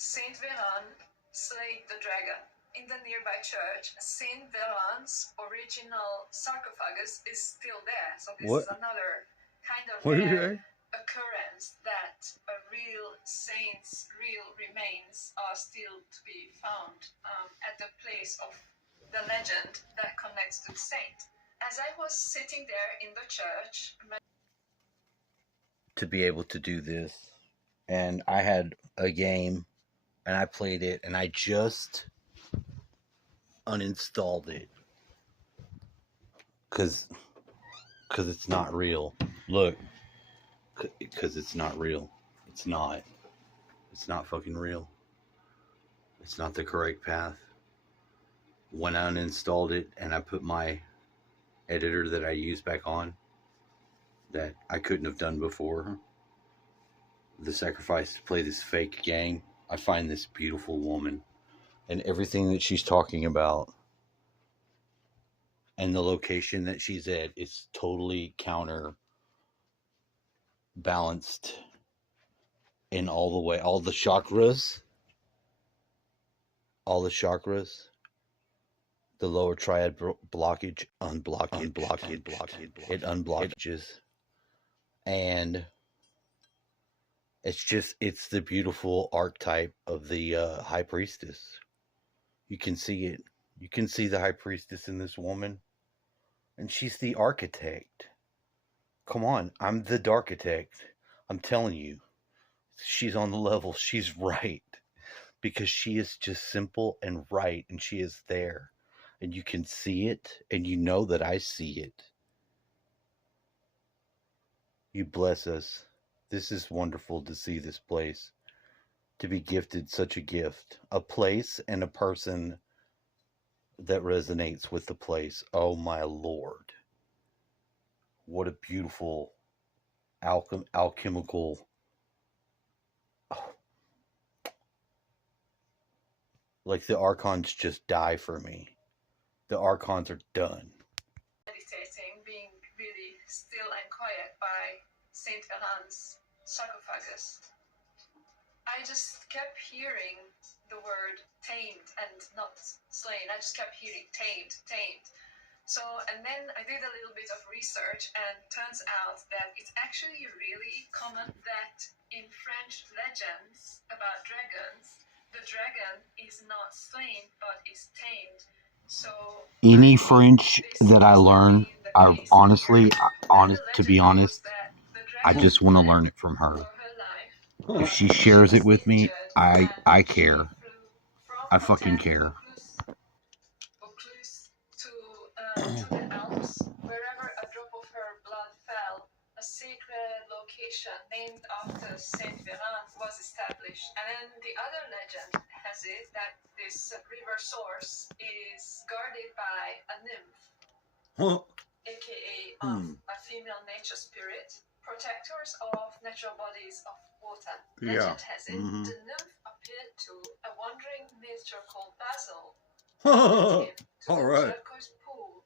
Saint Veran slayed the dragon. In the nearby church, Saint Veran's original sarcophagus is still there. So this is another kind of rare occurrence that a real saint's real remains are still to be found at the place of the legend that connects to the saint. As I was sitting there in the church, to be able to do this, and I had a game and I played it and I just uninstalled it because it's not real. Look, because it's not real. It's not fucking real. It's not the correct path. When I uninstalled it and I put my editor that I use back on, that I couldn't have done before, the sacrifice to play this fake game, I find this beautiful woman and everything that she's talking about and the location that she's at is totally counter balanced in all the way, all the chakras, the lower triad blockage, it unblockages, and it's the beautiful archetype of the high priestess. You can see it. You can see the high priestess in this woman, and she's the architect. Come on, I'm the architect. I'm telling you, she's on the level. She's right, because she is just simple and right, and she is there, and you can see it, and you know that I see it. You bless us. This is wonderful to see this place, to be gifted such a gift, a place and a person that resonates with the place. Oh my Lord, what a beautiful alchemical. Oh, like the archons just die for me. The archons are done. Meditating, being really still and quiet by Saint Veran's sarcophagus, I just kept hearing the word tamed and not slain. I just kept hearing tamed. So, and then I did a little bit of research, and turns out that it's actually really common that in French legends about dragons, the dragon is not slain but is tamed. So any French that I learn, I honestly, to be honest, I just want to learn it from her. If she shares it with me, I care. I fucking care. To the Alps, wherever a drop of her blood fell, a sacred location named after Saint Veran was established. And then the other legend has it that this river source is guarded by a nymph, aka a female nature spirit, protectors of natural bodies of water. Legend has it, the nymph appeared to a wandering nature called Basil, to a turquoise pool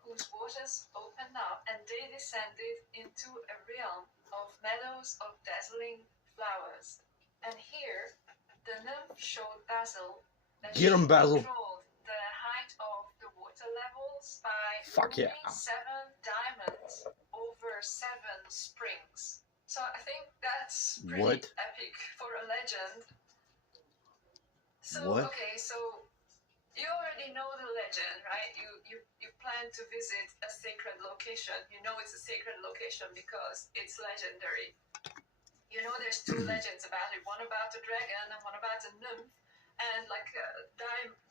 whose waters opened up, and they descended into a realm of meadows of dazzling flowers. And here, the nymph showed Basil that she controlled the height of the water levels by moving 7 diamonds over 7 springs. So I think that's pretty epic for a legend. So, okay, so you already know the legend, right? You plan to visit a sacred location. You know it's a sacred location because it's legendary. You know there's 2 legends about it. One about the dragon and one about the nymph. And like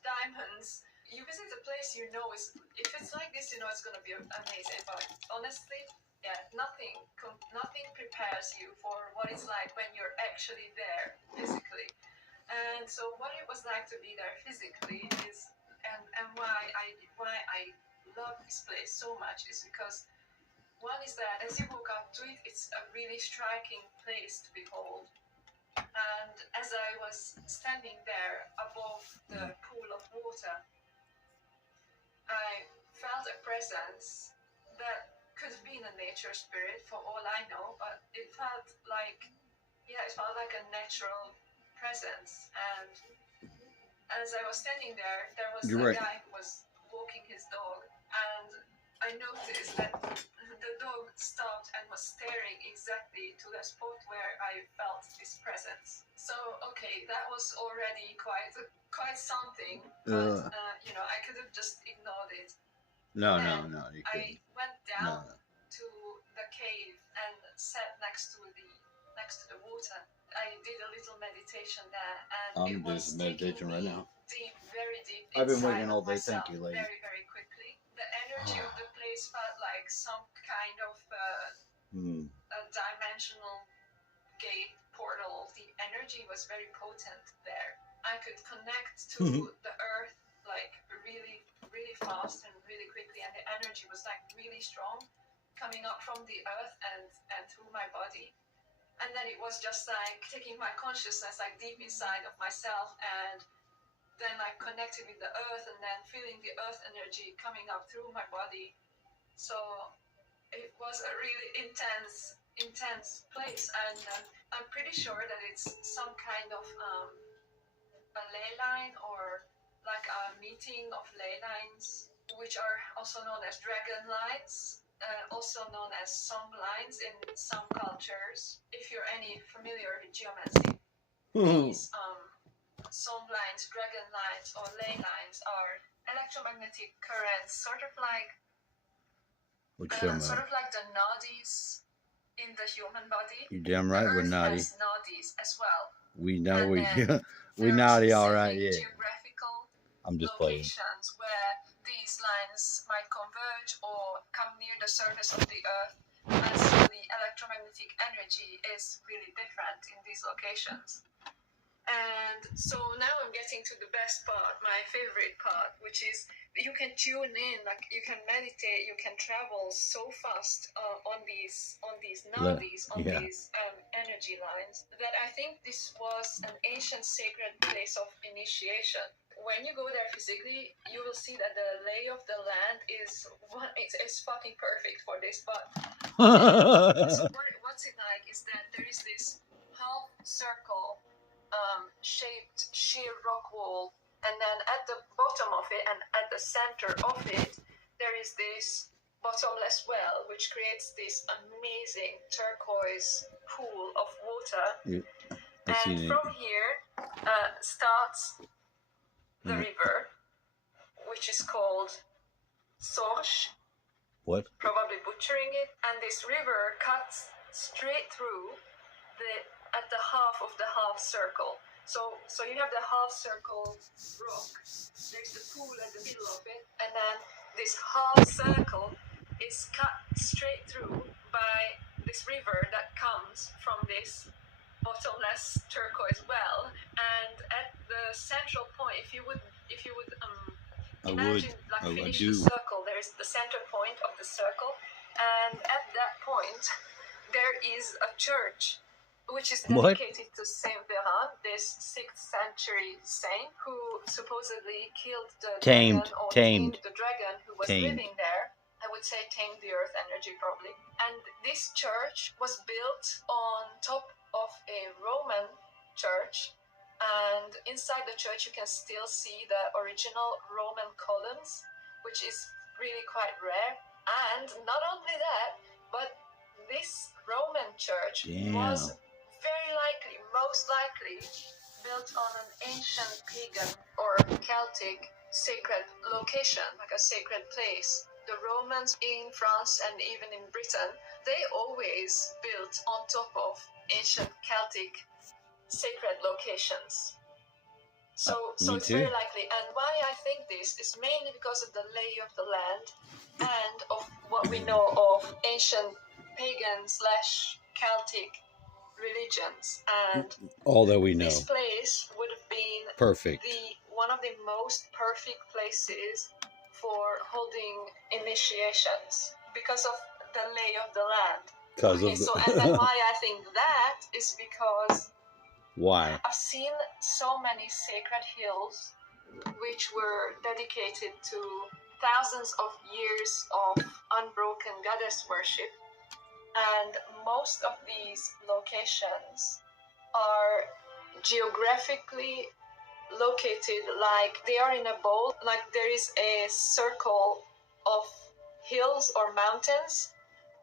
diamonds. You visit a place you know is, if it's like this, you know it's going to be amazing. But honestly, yeah, nothing prepares you for what it's like when you're actually there physically. And so what it was like to be there physically is, and why I love this place so much is because one is that as you walk up to it, it's a really striking place to behold. And as I was standing there above the pool of water, I felt a presence that could have been a nature spirit for all I know, but it felt like a natural presence. And as I was standing there, there was You're a right. guy who was walking his dog, and I noticed that the dog stopped and was staring exactly to the spot where I felt this presence. So okay, that was already quite something, but I could have just ignored it. No, Then you I couldn't. went down No. to the cave and sat next to the water. I did a little meditation there, and I'm it doing was some taking meditation right me now. deep, very deep I've been inside waiting of all day. myself, Thank you, lady. very, very quickly. The energy of the place felt like some kind of a dimensional gate portal. The energy was very potent there. I could connect to the earth like really, really fast and really quickly, and the energy was like really strong, coming up from the earth and through my body. And then it was just like taking my consciousness like deep inside of myself, and then I connected with the earth, and then feeling the earth energy coming up through my body. So it was a really intense place, and I'm pretty sure that it's some kind of a ley line, or like a meeting of ley lines, which are also known as dragon lines, also known as song lines in some cultures. If you're any familiar with geomancy, these song lines, dragon lines, or ley lines are electromagnetic currents, sort of like the nadis in the human body. You damn right we're naughty. Has nadis as well. We know and we naughty all right, yeah. Geographical I'm just playing. locations where these lines might converge or come near the surface of the earth, and so the electromagnetic energy is really different in these locations. And so now I'm getting to the best part, my favorite part, which is you can tune in, like you can meditate, you can travel so fast on these nadis, these energy lines, that I think this was an ancient sacred place of initiation. When you go there physically, you will see that the lay of the land is fucking perfect for this. But so what's it like is that there is this half circle shaped sheer rock wall, and then at the bottom of it and at the center of it there is this bottomless well, which creates this amazing turquoise pool of water. And from here starts the river, which is called Sorge. What? Probably butchering it. And this river cuts straight through at the half of the half circle. So you have the half circle rock, there's the pool at the middle of it, and then this half circle is cut straight through by this river that comes from this bottomless turquoise well. And at the central point, if you would imagine finish the circle, there's the center point of the circle, and at that point there is a church which is dedicated to Saint Véran, this 6th century saint who supposedly killed the dragon who was living there. I would say tamed the earth energy probably. And this church was built on top of a Roman church, and inside the church you can still see the original Roman columns, which is really quite rare. And not only that, but this Roman church was most likely built on an ancient pagan or Celtic sacred location, like a sacred place. The Romans in France and even in Britain, they always built on top of ancient Celtic sacred locations. So it's very likely. And why I think this is mainly because of the lay of the land and of what we know of ancient pagan / Celtic religions. And all that we know, this place would have been perfect, one of the most perfect places for holding initiations because of the lay of the land. And then why I think that is because I've seen so many sacred hills which were dedicated to thousands of years of unbroken goddess worship. And most of these locations are geographically located, like they are in a bowl, like there is a circle of hills or mountains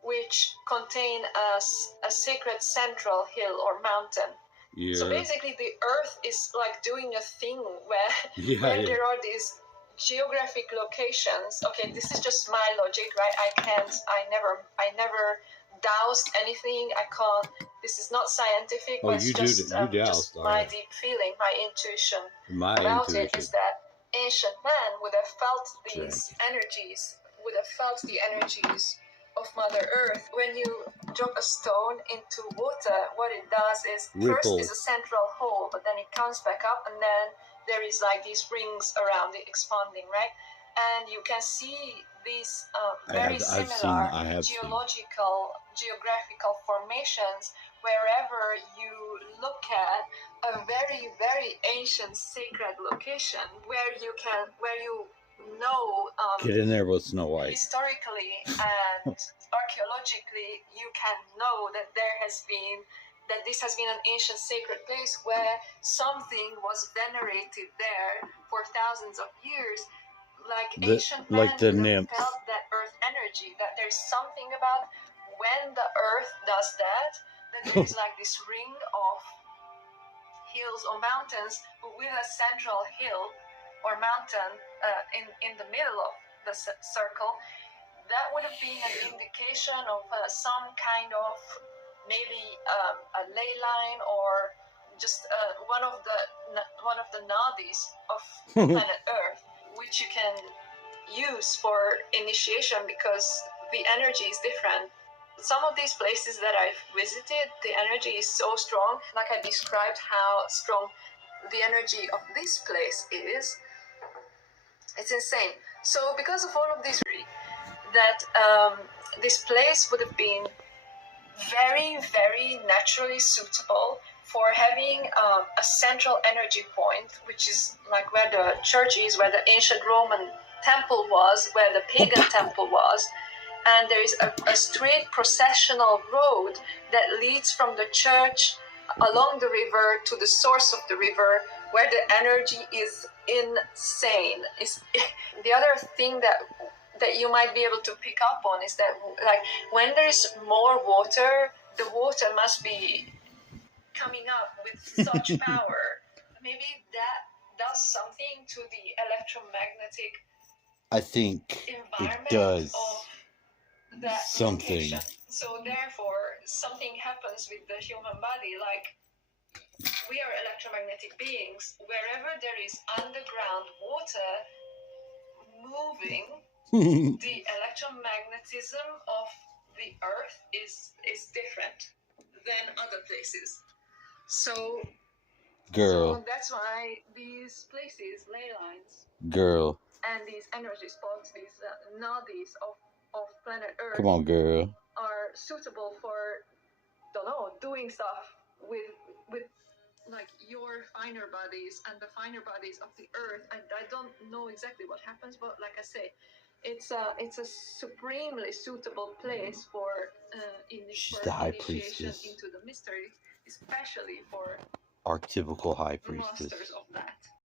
which contain a sacred central hill or mountain. Yeah. So basically the earth is like doing a thing where, Yeah, where yeah. there are these geographic locations. Okay, this is just my logic, right? I never doused anything. I can't, this is not scientific, Oh, but it's you just, doused, just my alright. deep feeling, my intuition My about intuition. it is that ancient man would have felt these Drink. energies, would have felt the energies of Mother Earth. When you drop a stone into water, what it does is first is a central hole, but then it comes back up, and then there is like these rings around it expanding, right? And you can see these very similar geographical formations wherever you look at a very, very ancient sacred location where you know Get in there with Snow White. historically and archaeologically, you can know that this has been an ancient sacred place where something was venerated there for thousands of years. Like ancient man felt that earth energy, that there's something about when the earth does that there's like this ring of hills or mountains with a central hill or mountain in the middle of the circle. That would have been an indication of some kind of maybe a ley line or just one of the nadis of planet Earth, which you can use for initiation because the energy is different. Some of these places that I've visited, the energy is so strong. Like I described how strong the energy of this place is. It's insane. So because of all of this, that this place would have been very, very naturally suitable for having a central energy point, which is like where the church is, where the ancient Roman temple was, where the pagan temple was. And there is a straight processional road that leads from the church along the river to the source of the river, where the energy is insane. The other thing that you might be able to pick up on is that, like, when there's more water, the water must be coming up with such power. Maybe that does something to the electromagnetic I think environment it does of that something. location. So therefore, something happens with the human body. Like, we are electromagnetic beings. Wherever there is underground water moving, the electromagnetism of the earth is different than other places. So that's why these places, ley lines, and these energy spots, these nadis of planet Earth, come on, girl, are suitable for, don't know, doing stuff with like your finer bodies and the finer bodies of the earth. I don't know exactly what happens, but like I say, it's a supremely suitable place for the high initiation priestess into the mystery, especially for archetypical high priestess. masters of that.